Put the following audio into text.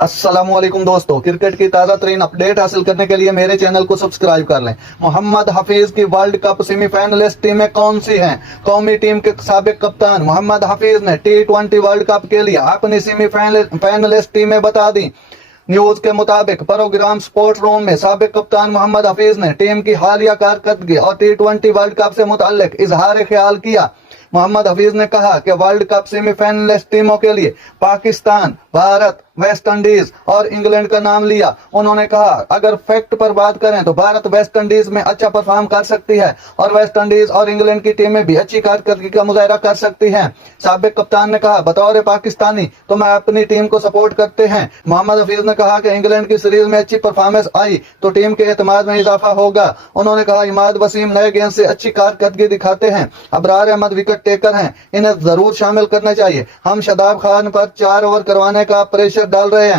अस्सलाम वालेकुम दोस्तों, क्रिकेट की ताज़ा तरीन अपडेट हासिल करने के लिए मेरे चैनल को सब्सक्राइब कर लें। मोहम्मद हफीज की वर्ल्ड कप सेमीफाइनलिस्ट टीमें कौन सी हैं? कौमी टीम के साबिक कप्तान मोहम्मद हफीज ने T20 वर्ल्ड कप के लिए अपनी सेमीफाइनलिस्ट टीमें बता दी। न्यूज के मुताबिक प्रोग्राम स्पोर्ट्स रूम में साबिक कप्तान मोहम्मद हफीज ने टीम की हालिया कारकर्दगी और T20 वर्ल्ड कप से मुताल्लिक इजहार ख्याल किया। मोहम्मद हफीज ने कहा कि वर्ल्ड कप सेमीफाइनलिस्ट टीमों के लिए पाकिस्तान, भारत, वेस्ट इंडीज और इंग्लैंड का नाम लिया। उन्होंने कहा, अगर फैक्ट पर बात करें तो भारत वेस्ट इंडीज में अच्छा परफॉर्म कर सकती है और वेस्ट इंडीज और इंग्लैंड की टीमें भी अच्छी कारकर्दगी का मुजाहरा कर सकती हैं। साबिक कप्तान ने कहा, बतौर पाकिस्तानी तो मैं अपनी टीम को सपोर्ट करते हैं। मोहम्मद हफीज ने कहा कि इंग्लैंड की सीरीज में अच्छी परफॉर्मेंस आई तो टीम के एतमाद में इजाफा होगा। उन्होंने कहा, इमाद वसीम नए गेंद से अच्छी कारकर्दगी दिखाते हैं। अबरार अहमद विकेट टेकर हैं, इन्हें जरूर शामिल करना चाहिए। हम शादाब खान पर 4 ओवर करवाने का प्रेशर डाल रहे हैं।